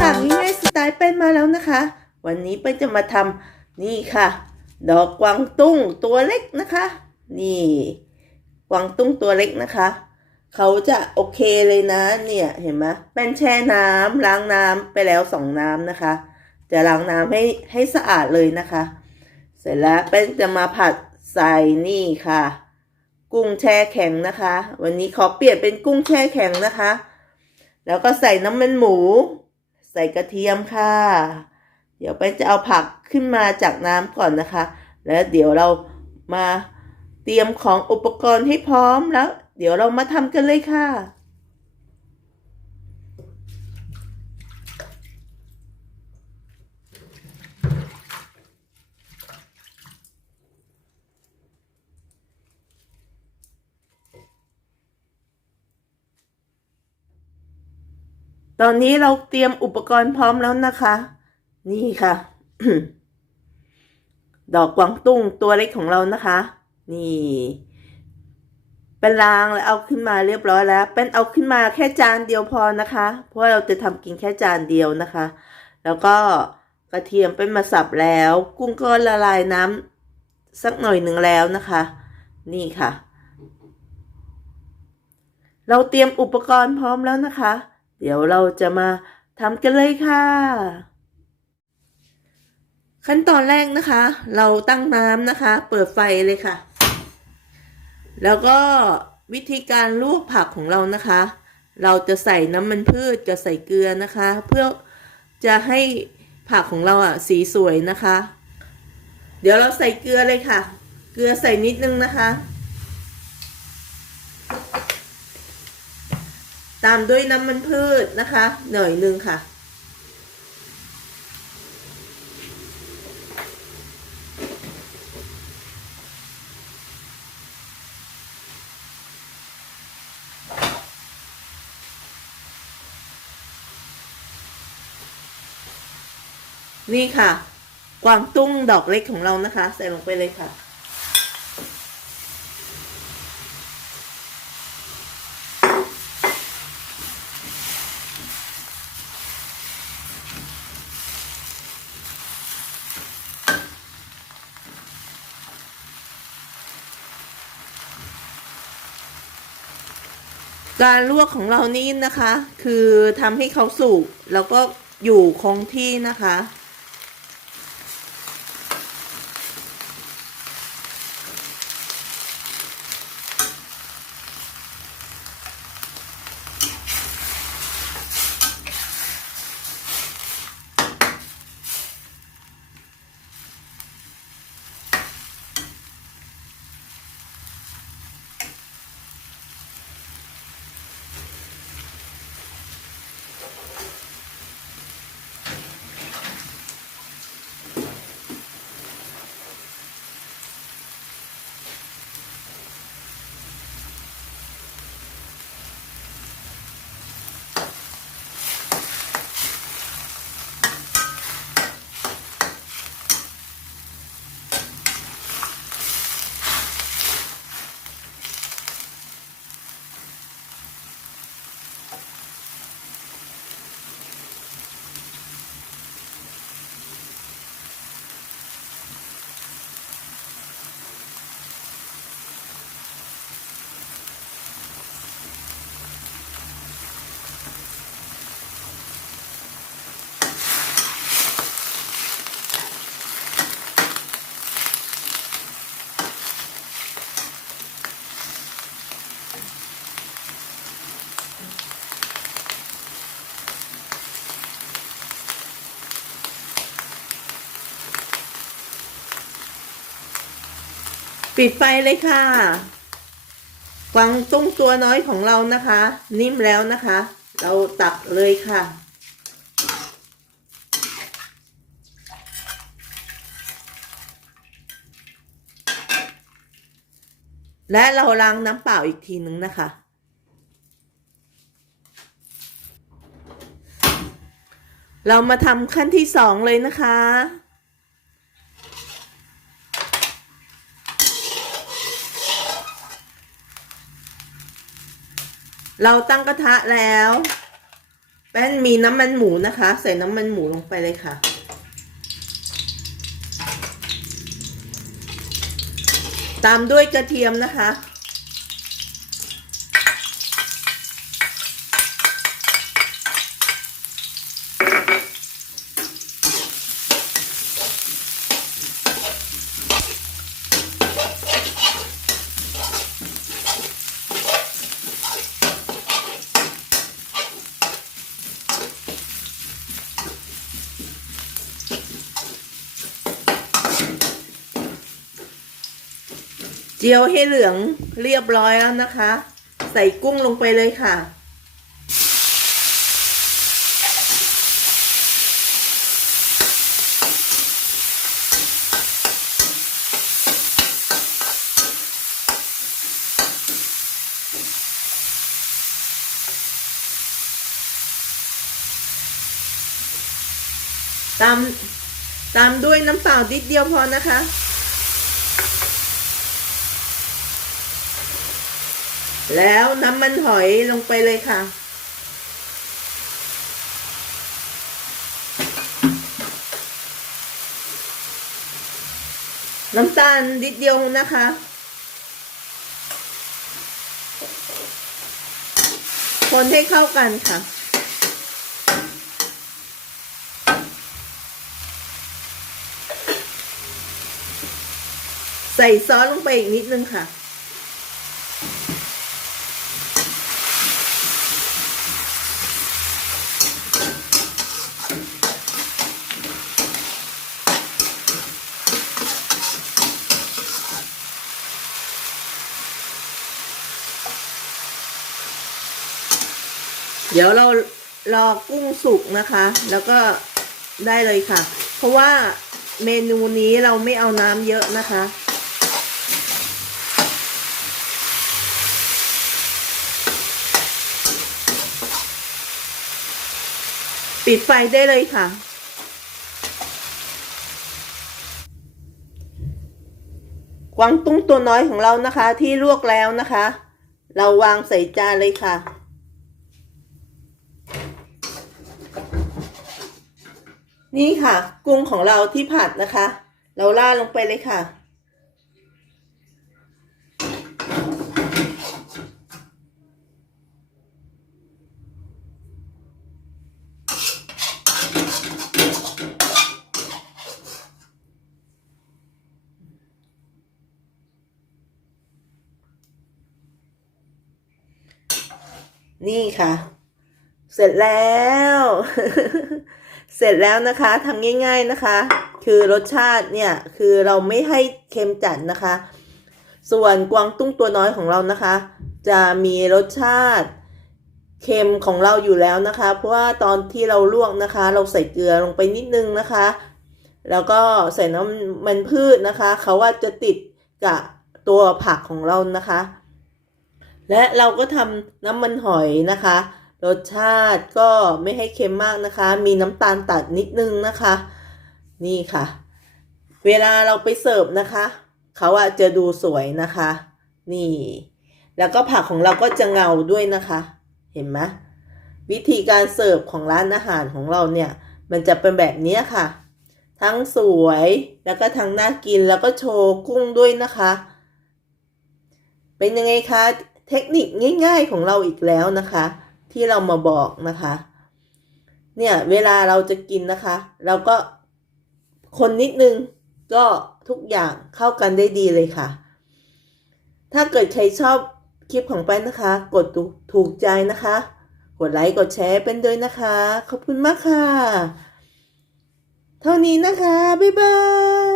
ค่ะง่ายสไตปเป็นมาแล้วนะคะ วันนี้เป้นจะมาทำนี่ค่ะ ดอกกวางตุ้งตัวเล็กนะคะ นี่ กวางตุ้งตัวเล็กนะคะ เขาจะโอเคเลยนะ เนี่ยเห็นไหมเป็นแช่น้ำล้างน้ำไปแล้วสองน้ำนะคะ จะล้างน้ำให้ให้สะอาดเลยนะคะ เสร็จแล้วเป็นจะมาผัดใส่นี่ค่ะ กุ้งแช่แข็งนะคะ วันนี้ขอเปลี่ยนเป็นกุ้งแช่แข็งนะคะแล้วก็ใส่น้ำมันหมู ใส่กระเทียมค่ะ เดี๋ยวไปจะเอาผักขึ้นมาจากน้ำก่อนนะคะ แล้วเดี๋ยวเรามาเตรียมของอุปกรณ์ให้พร้อมแล้ว เดี๋ยวเรามาทำกันเลยค่ะ ตอนนี้เราเตรียมอุปกรณ์พร้อมแล้วนะคะ นี่ค่ะ ดอกกวางตุ้งตัวเล็กของเรานะคะ นี่ เป็นรางแล้วเอาขึ้นมาเรียบร้อยแล้ว เป็นเอาขึ้นมาแค่จานเดียวพอนะคะ เพราะเราจะทำกินแค่จานเดียวนะคะ แล้วก็กระเทียมเป็นมาสับแล้ว กุ้งก็ละลายน้ำสักหน่อยหนึ่งแล้วนะคะ นี่ค่ะ เราเตรียมอุปกรณ์พร้อมแล้วนะคะ เดี๋ยวเราจะมาทำกันเลยค่ะ ขั้นตอนแรกนะคะ เราตั้งน้ำนะคะ เปิดไฟเลยค่ะ แล้วก็วิธีการลวกผักของเรานะคะ เราจะใส่น้ำมันพืชจะใส่เกลือนะคะ เพื่อจะให้ผักของเราอะสีสวยนะคะ เดี๋ยวเราใส่เกลือเลยค่ะ เกลือใส่นิดนึงนะคะ ตามด้วยน้ำมันพืชนะคะ หน่อยหนึ่งค่ะ นี่ค่ะ กวางตุ้งดอกเล็กของเรานะคะ ใส่ลงไปเลยค่ะ การลวกของเรานี่นะคะ คือทำให้เขาสุกแล้วก็อยู่คงที่นะคะ ปิดไฟเลยค่ะกวางตุ้งตัวน้อยของเรานะคะ นิ่มแล้วนะคะ เราตักเลยค่ะและเราล้างน้ำเปล่าอีกทีนึงนะคะ เรามาทำขั้นที่สองเลยนะคะ เราตั้งกระทะแล้ว แป้นมีน้ำมันหมูนะคะ ใส่น้ำมันหมูลงไปเลยค่ะ ตามด้วยกระเทียมนะคะ เจียวให้เหลืองเรียบร้อยแล้วนะคะ ใส่กุ้งลงไปเลยค่ะ ตามตามด้วยน้ำเปล่านิดเดียวพอนะคะ แล้วน้ำมันหอยลงไปเลยค่ะ น้ำตาลนิดเดียวนะคะ คนให้เข้ากันค่ะใส่ซอสลงไปอีกนิดนึงค่ะ ดี๋ยวเรารอกุ้งสุกนะคะ แล้วก็ได้เลยค่ะ เพราะว่าเมนูนี้เราไม่เอาน้ำเยอะนะคะ ปิดไฟได้เลยค่ะ กวางตุ้งตัวน้อยของเรานะคะ ที่ลวกแล้วนะคะ เราวางใส่จานเลยค่ะ นี่ค่ะ กุ้งของเราที่ผัดนะคะ เราล่าดลงไปเลยค่ะ นี่ค่ะ เสร็จแล้ว เสร็จแล้วนะคะทำง่าย ๆนะคะ คือรสชาติเนี่ยคือเราไม่ให้เค็มจัดนะคะ ส่วนกวางตุ้งตัวน้อยของเรานะคะ จะมีรสชาติเค็มของเราอยู่แล้วนะคะ เพราะว่าตอนที่เราลวกนะคะ เราใส่เกลือลงไปนิดนึงนะคะ แล้วก็ใส่น้ำมันพืชนะคะเขาว่าจะติดกับตัวผักของเรานะคะ และเราก็ทำน้ำมันหอยนะคะ รสชาติก็ไม่ให้เค็มมากนะคะ มีน้ำตาลตัดนิดนึงนะคะ นี่ค่ะ เวลาเราไปเสิร์ฟนะคะ เขาอะจะดูสวยนะคะ นี่ แล้วก็ผักของเราก็จะเงาด้วยนะคะ เห็นไหมวิธีการเสิร์ฟของร้านอาหารของเราเนี่ย มันจะเป็นแบบนี้ค่ะ ทั้งสวยแล้วก็ทั้งน่ากินแล้วก็โชว์กุ้งด้วยนะคะ เป็นยังไงคะ เทคนิคง่าย ๆของเราอีกแล้วนะคะ ที่เรามาบอกนะคะ เนี่ยเวลาเราจะกินนะคะ เราก็คนนิดนึงก็ทุกอย่างเข้ากันได้ดีเลยค่ะ ถ้าเกิดใครชอบคลิปของแป้นนะคะ กดถูกใจนะคะ กดไลค์กดแชร์เป็นด้วยนะคะ ขอบคุณมากค่ะ เท่านี้นะคะ บ๊ายบาย